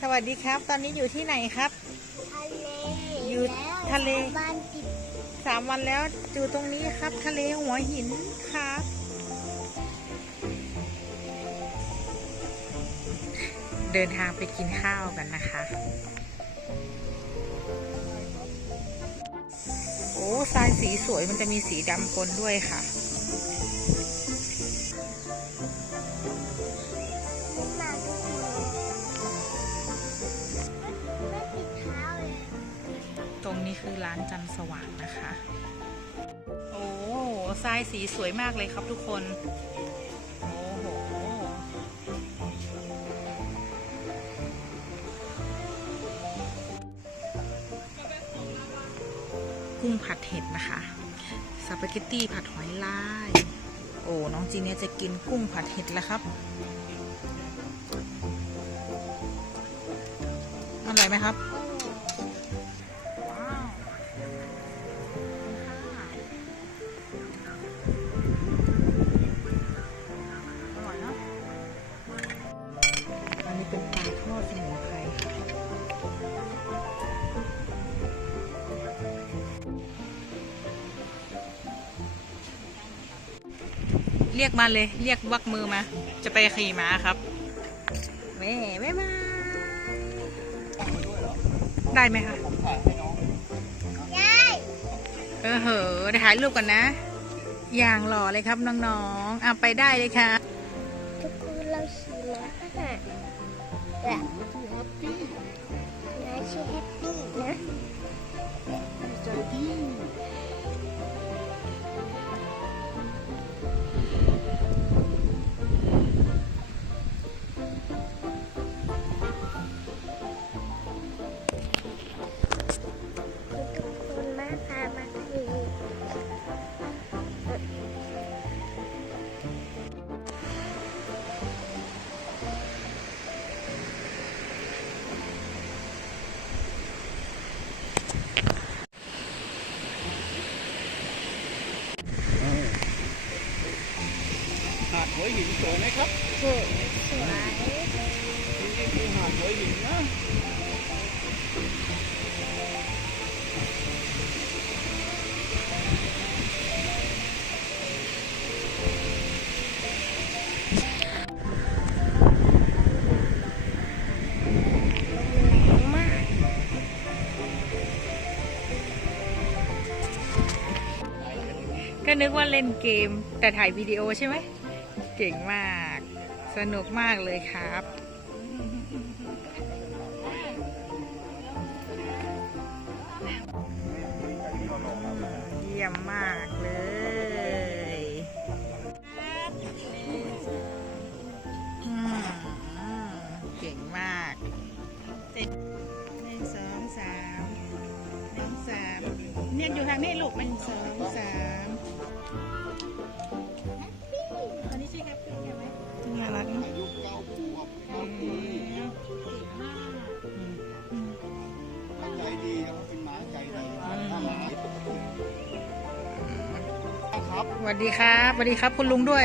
สวัสดีครับ ตอนนี้อยู่ที่ไหนครับ ทะเลอยู่ทะเล บ้านติดสามวันแล้วอยู่ตรงนี้ครับ ทะเลหัวหินครับ เดินทางไปกินข้าวกันนะคะ โอ้ทรายสีสวยมันจะมีสีดำปนด้วยค่ะ ร้านจันสว่างนะคะ โอ้ทรายสีสวยมากเลยครับทุกคน โอ้โห กุ้งผัดเห็ดนะคะสปาเกตตี้ผัดหอยลาย โอ้ น้องจีเนี่ยจะกินกุ้งผัดเห็ดแล้วครับ อร่อยไหมครับ เรียกมาเลย เรียกวักมือมา จะไปขี่ม้าครับแม่แม่มาได้ไหมคะยายเออเหอะเดี๋ยวถ่ายรูปกันนะ อย่างหล่อเลยครับน้องๆอะไปได้เลยค่ะทุกคนเราขี่ม้าค่ะแบบแฮปปี้นะชื่อแฮปปี้นะ วหินสวยไหมครับสวยสวยที่นี่คือหาดหัวหินนะก็นึกว่าเล่นเกมแต่ถ่ายวิดีโอใช่ไหม เก่งมาก สนุกมากเลยครับเยี่ยมมากเลยเก่งมากหนึ่งสองสามหนึ่งสามเนี่ยอยู่ทางนี้ลูกหนึ่งสองสามารักเนอะอายุเก้าขวบเก่งมากใจดีนะครับเป็นหมาใจดีน่ารักครับสวัสดีครับสวัสดีครับคุณลุงด้วย